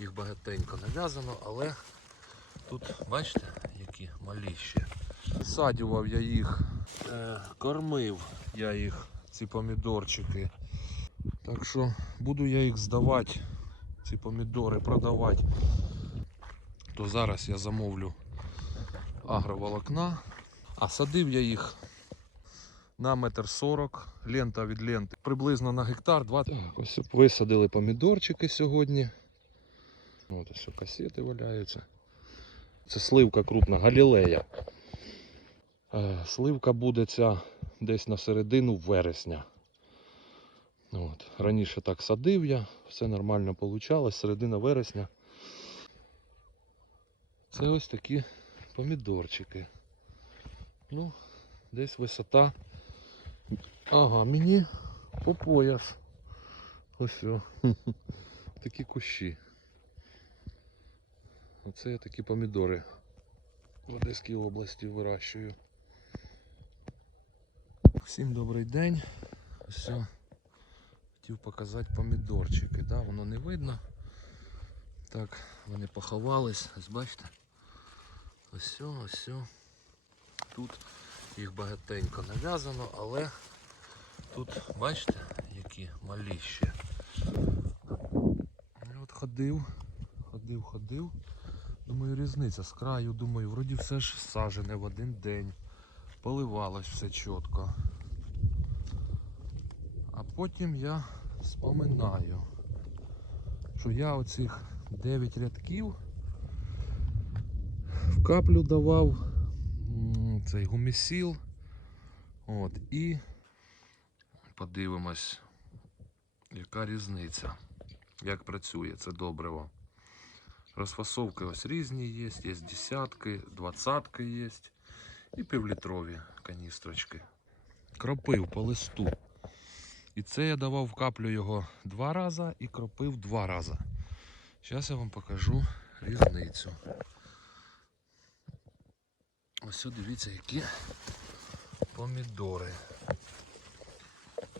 їх багатенько нав'язано, але тут, бачите, які малі ще. Садював я їх, е, кормив я їх, ці помідорчики. Так що буду я їх здавати, ці помідори продавати. То зараз я замовлю агроволокна. А садив я їх на метр сорок, лента від ленти, приблизно на гектар. Два. Так, ось висадили помідорчики сьогодні. От ось касети валяються. Це сливка крупна, галілея. Е, Сливка буде ця десь на середину вересня. От. Раніше так садив я, все нормально вийшло, середина вересня. Це ось такі помідорчики. Ну, десь висота. Ага, мені по пояс. Ось. Такі кущі. Оце я такі помідори в Одеській області вирощую. Всім добрий день. Ось. Хотів показати помідорчики. Да, воно не видно. Так, вони поховались. Ось бачите? Ось, ось. Тут їх багатенько нав'язано, але тут, бачите, які малі ще. І от ходив, ходив, ходив. Думаю, різниця з краю, думаю, вроді все ж сажене в один день. Поливалось все чітко. А потім я споминаю, що я оцих 9 рядків в каплю давав цей гумісіл. От, і подивимось, яка різниця, як працює це добриво. Розфасовки ось різні є, є десятки, двадцятки є і півлітрові каністрочки. Кропив по листу. І це я давав в каплю його два рази і кропив два рази. Зараз я вам покажу різницю. Ось дивіться, які помідори.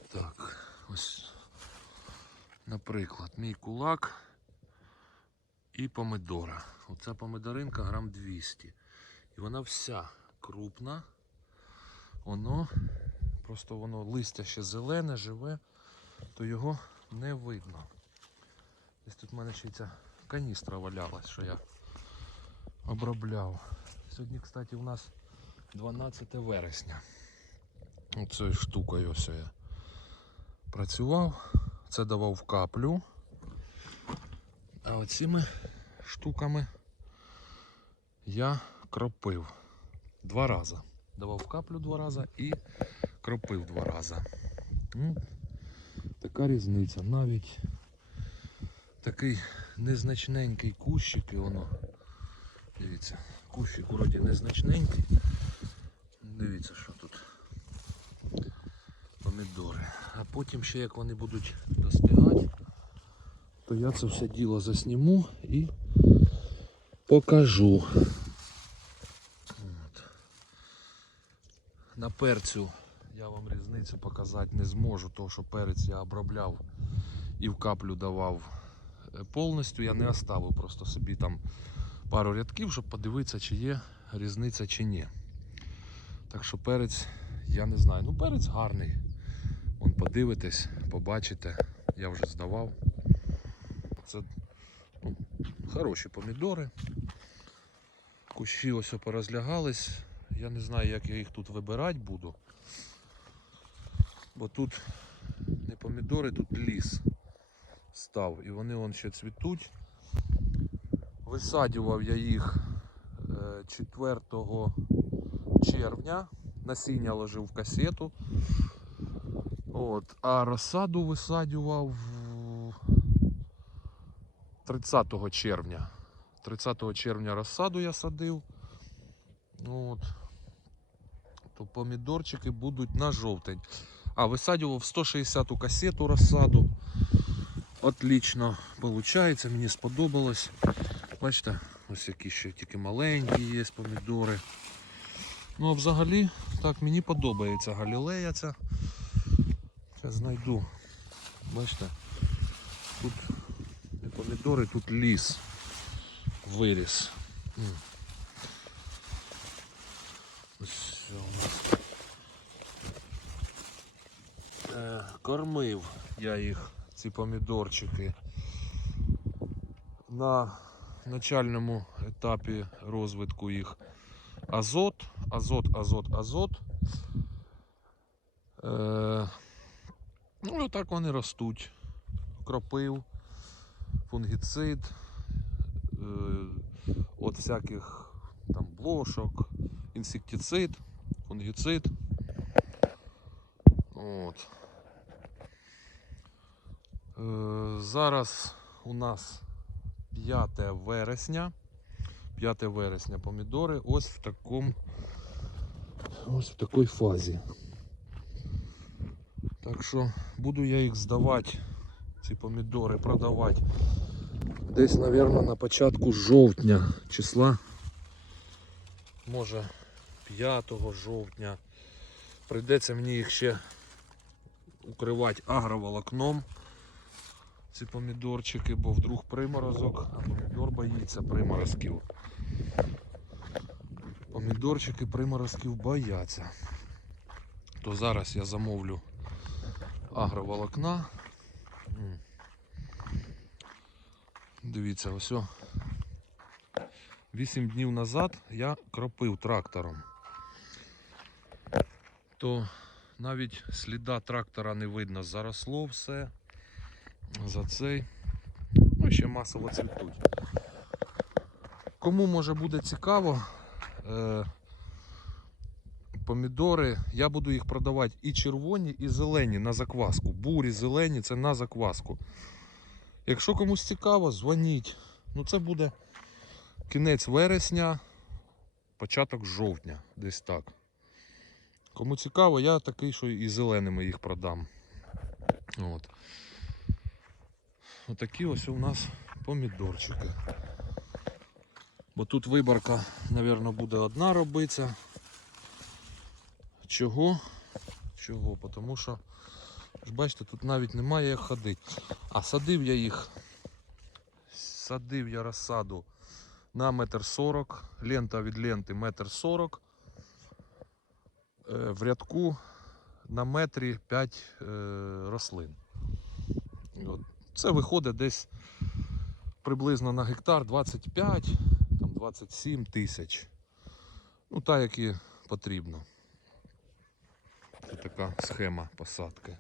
Так, ось, наприклад, мій кулак і помидора. Оця помидоринка грам 200. І вона вся крупна. Воно, просто воно листя ще зелене, живе, то його не видно. Десь тут в мене ще ця каністра валялась, що я обробляв. Сьогодні, кстати, у нас 12 вересня. Оцею штукою ось я працював. Це давав каплю. А оціми штуками я кропив два рази. Давав каплю два рази і кропив два рази. Ну, така різниця. Навіть такий незначненький кущик і воно. Дивіться, кущик вроді незначненький. Дивіться, що тут. Помідори. А потім ще як вони будуть достигати, то я це все діло засніму і покажу. От. На перцю я вам різницю показати не зможу, тому що перець я обробляв і в каплю давав е, повністю. Я не оставив просто собі там пару рядків, щоб подивитися, чи є різниця чи ні. Так що перець, я не знаю. Ну перець гарний. Вон подивитесь, побачите. Я вже здавав. Це хороші помідори. Кущі ось порозлягались. Я не знаю, як я їх тут вибирати буду. Бо тут не помідори, тут ліс став. І вони вон ще цвітуть. Висадював я їх е, 4 червня. Насіння ложив в касету. От, а розсаду висадював 30 червня. 30 червня розсаду я садив. От. То помідорчики будуть на жовтень. А, висадював 160-ту касету розсаду. Отлично виходить, мені сподобалось. Бачите, ось які ще тільки маленькі є помідори. Ну а взагалі, так, мені подобається галілея ця. Зараз знайду. Бачите, тут помідори, тут ліс виріс. М. Ось у нас. Е, Кормив я їх, ці помідорчики. На начальному етапі розвитку їх азот, азот, азот, азот. Е, ну, так вони ростуть. Кропив, фунгіцид, е, от всяких там блошок, інсектицид, фунгіцид. От. Е, зараз у нас 5 вересня. 5 вересня помідори ось в такому ось в такій фазі. Так що буду я їх здавати, ці помідори продавати. Десь, мабуть, на початку жовтня числа. Може 5 жовтня. Прийдеться мені їх ще укривати агроволокном. Ці помідорчики, бо вдруг приморозок, а помідор боїться приморозків. Помідорчики приморозків бояться. То зараз я замовлю агроволокна. Дивіться, ось. о. Вісім днів назад я кропив трактором. То навіть сліда трактора не видно, заросло все. За цей. Ну, ще масово цвітуть. Кому може буде цікаво, е, помідори, я буду їх продавати і червоні, і зелені на закваску. Бурі, зелені це на закваску. Якщо комусь цікаво, дзвоніть. Ну це буде кінець вересня, початок жовтня, десь так. Кому цікаво, я такий, що і зеленими їх продам. От. Отакі ось у нас помідорчики. Бо тут виборка, мабуть, буде одна робиться. Чого? Чого? Тому що, бачите, тут навіть немає як ходити. А садив я їх. Садив я розсаду на метр сорок. Лента від ленти метр сорок. Е, В рядку на метрі 5 е, рослин. Це виходить десь приблизно на гектар 25, там 27 тисяч. Ну, та, як і потрібно. Це така схема посадки.